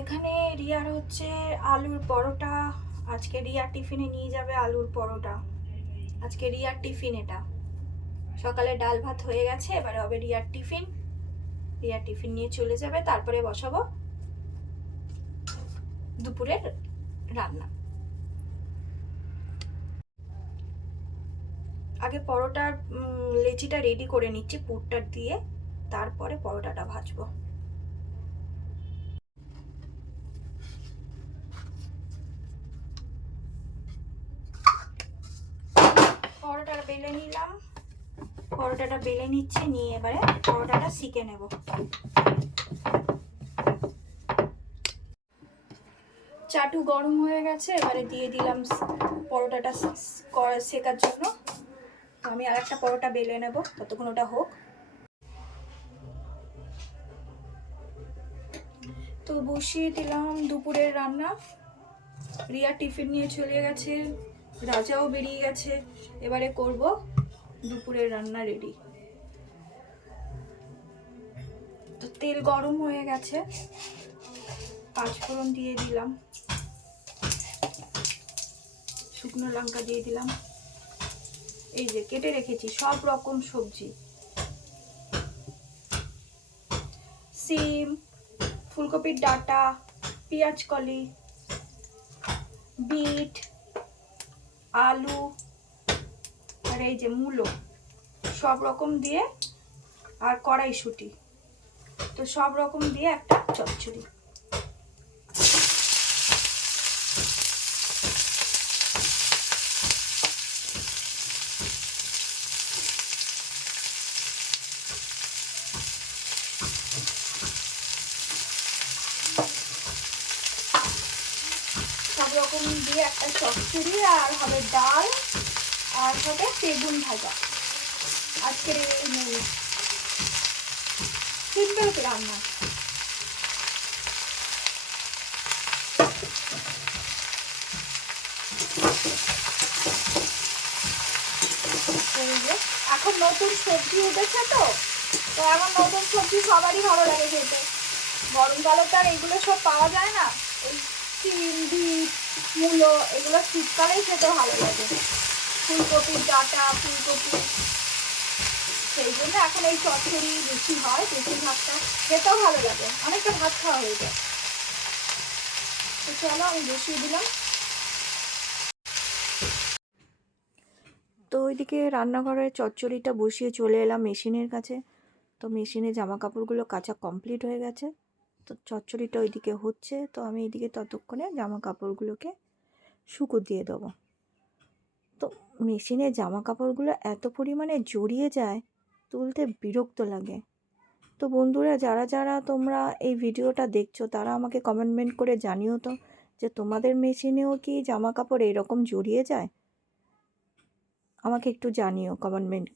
এখানে রিয়ার হচ্ছে আলুর পরোটা। আজকে রিয়া টিফিনে নিয়ে যাবে আলুর পরোটা। আজকে রিয়ার টিফিন এটা। সকালে ডাল ভাত হয়ে গেছে, এবারে হবে রিয়ার টিফিন। রিয়ার টিফিন নিয়ে চলে যাবে, তারপরে বসাবো দুপুরের রান্না। আগে পরোটার লেচিটা রেডি করে নিচ্ছি পুরটা দিয়ে, তারপরে পরোটাটা ভাজবো। পরোটাটা বেলে নিলাম, পরোটাটা বেলে নিচ্ছি, নিয়ে এবারে পরোটাটা সেঁকে নেব। চাটু গরম হয়ে গেছে, এবারে দিয়ে দিলাম পরোটাটা সেকার জন্য। আমি আর একটা পরোটা বেলে নেব, ততক্ষণ ওটা হোক। তো বসিয়ে দিলাম দুপুরের রান্না। রিয়া টিফিন নিয়ে চলে গেছে, রাজাও বেরিয়ে গেছে, এবারে করব দুপুরের রান্না রেডি। তো তেল গরম হয়ে গেছে, পাঁচফোড়ন দিয়ে দিলাম, শুকনো লঙ্কা দিয়ে দিলাম, এই যে কেটে রেখেছি সব রকম সবজি, সিম, ফুলকপির ডাঁটা, পেঁয়াজ কলি, বিট, আলু আর এই যে মূলো, সব রকম দিয়ে, আর কড়াইশুঁটি, তো সব রকম দিয়ে একটা চচ্চড়ি। সব রকম দিয়ে একটা চচ্চড়ি, আর হবে ডাল, আর হবে বেগুন ভাজা। আজকের এই মেনু সিম্পল রান্না। এখন নতুন সবজি উঠেছে, তো তো এমন নতুন সবজি সবারই ভালো লাগে খেতে। গরমকালে তো আর এগুলো সব পাওয়া যায় না, এই সিম, বিট, মূলো, এগুলো শীতকালেই খেতে ভালো লাগে। ফুলকপির ডাঁটা, ফুলকপি, সেই জন্য এখন এই চচ্চড়ি বেশি হয়, বেশিরভাগটা খেতেও ভালো লাগে, অনেকটা ভাত খাওয়া হয়ে যায়। তো চলো আমি বসিয়ে দিলাম। তো ওইদিকে রান্নাঘরের চচ্চড়িটা বসিয়ে চলে এলাম মেশিনের কাছে। তো মেশিনে জামা কাপড়গুলো কাচা কমপ্লিট হয়ে গেছে, তো চচ্চড়িটা ওইদিকে হচ্ছে, তো আমি এইদিকে ততক্ষণে জামা কাপড়গুলোকে শুকো দিয়ে দেবো। তো মেশিনে জামা কাপড়গুলো এত পরিমাণে জড়িয়ে যায়, তুলতে বিরক্ত লাগে। তো বন্ধুরা, যারা যারা তোমরা এই ভিডিওটা দেখছো, তারা আমাকে কমেন্ট করে জানিও তো, যে তোমাদের মেশিনেও কি জামা কাপড় এরকম জড়িয়ে যায়, আমাকে একটু জানিও কমেন্ট।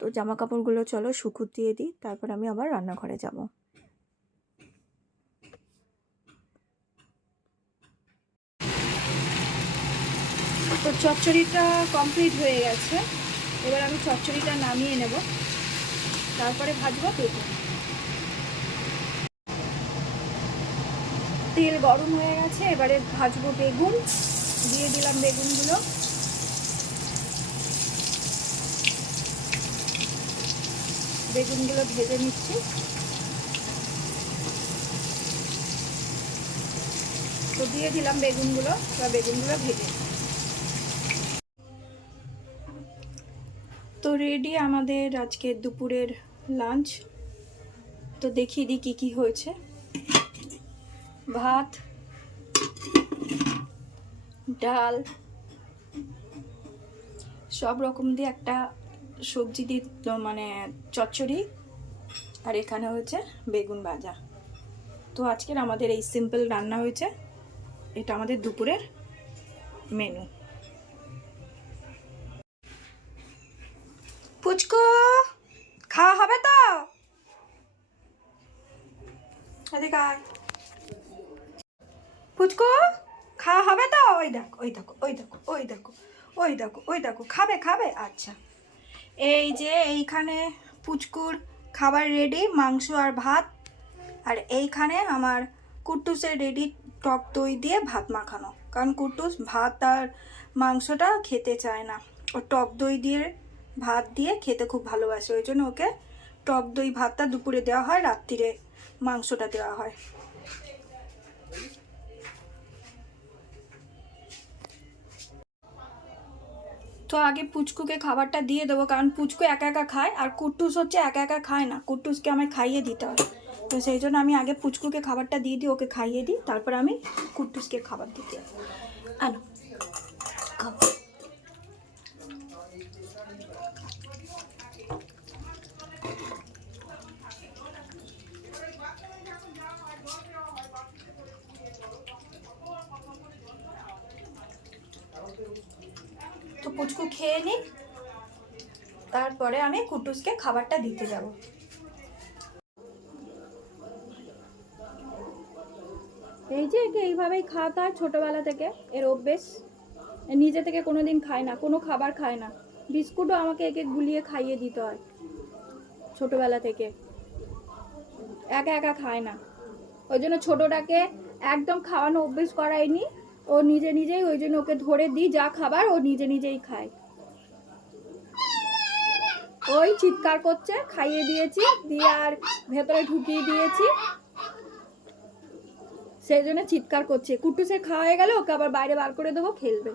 তো জামা কাপড়গুলো চলো শুকো দিয়ে দিই, তারপর আমি আবার রান্নাঘরে যাব। তো চচ্চড়িটা কমপ্লিট হয়ে গেছে, এবার আমি চচ্চড়িটা নামিয়ে নেব, তারপরে ভাজবো বেগুন। তেল গরম হয়ে গেছে, এবারে ভাজবো বেগুন। দিয়ে দিলাম বেগুনগুলো, বেগুনগুলো ভেজে নিচ্ছি। তো দিয়ে দিলাম বেগুনগুলো, বা বেগুনগুলো ভেজে। তো রেডি আমাদের আজকে দুপুরের লাঞ্চ। তো দেখিয়ে দিই কী কী হয়েছে। ভাত, ডাল, সব রকম দিয়ে একটা সবজি দিয়ে মানে চচ্চড়ি, আর এখানে হয়েছে বেগুন ভাজা। তো আজকের আমাদের এই সিম্পল রান্না হয়েছে, এটা আমাদের দুপুরের মেনু। পুচকু খাওয়া হবে তো? এদিকে আয়। পুচকু খাওয়া হবে তো? ওই দেখো, ওই দেখো, ওই দেখো, ওই দেখো, ওই দেখো, ওই দেখো, খাবে খাবে, আচ্ছা। এই যে এইখানে পুচকুর খাবার রেডি, মাংস আর ভাত, আর এইখানে আমার কুট্টুসের রেডি টক দই দিয়ে ভাত মাখানো, কারণ কুট্টুস ভাত আর মাংসটা খেতে চায় না, ও টক দই দিয়ে ভাত দিয়ে খেতে খুব ভালোবাসে, ওই জন্য ওকে টক দই ভাতটা দুপুরে দেওয়া হয়, রাত্রিরে মাংসটা দেওয়া হয়। তো আগে পুচকুকে খাবারটা দিয়ে দেবো, কারণ পুচকু একা একা খায় আর কুট্টুস হচ্ছে একা একা খায় না, কুট্টুসকে আমায় খাইয়ে দিতে হয়। তো সেই জন্য আমি আগে পুচকুকে খাবারটা দিয়ে দিই, ওকে খাইয়ে দিই, তারপর আমি কুট্টুসকে খাবার দিতে আনো খাও। তো পুচকু খেয়ে নিই, তারপরে আমি কুট্টুসকে খাবারটা দিতে যাব। এই যে একে এইভাবেই খাওয়াতে হয় ছোটোবেলা থেকে, এর অভ্যেস। নিজে থেকে কোনো দিন খায় না, কোনো খাবার খায় না, বিস্কুটও আমাকে একে গুলিয়ে খাইয়ে দিতে হয় ছোটোবেলা থেকে, একা একা খায় না। ওই জন্য ছোটোটাকে একদম খাওয়ানো অভ্যেস করাইনি, ও নিজে নিজেই, ওই জন্য ওকে ধরে দিই যা খাবার ও নিজে নিজেই খায়। ওই চিৎকার করছে, খাইয়ে দিয়েছি, দিয়ে আর ভেতরে ঢুকিয়ে দিয়েছি, সেই জন্য চিৎকার করছে। কুট্টুসের খাওয়া হয়ে গেলে ওকে আবার বাইরে বার করে দেবো, খেলবে।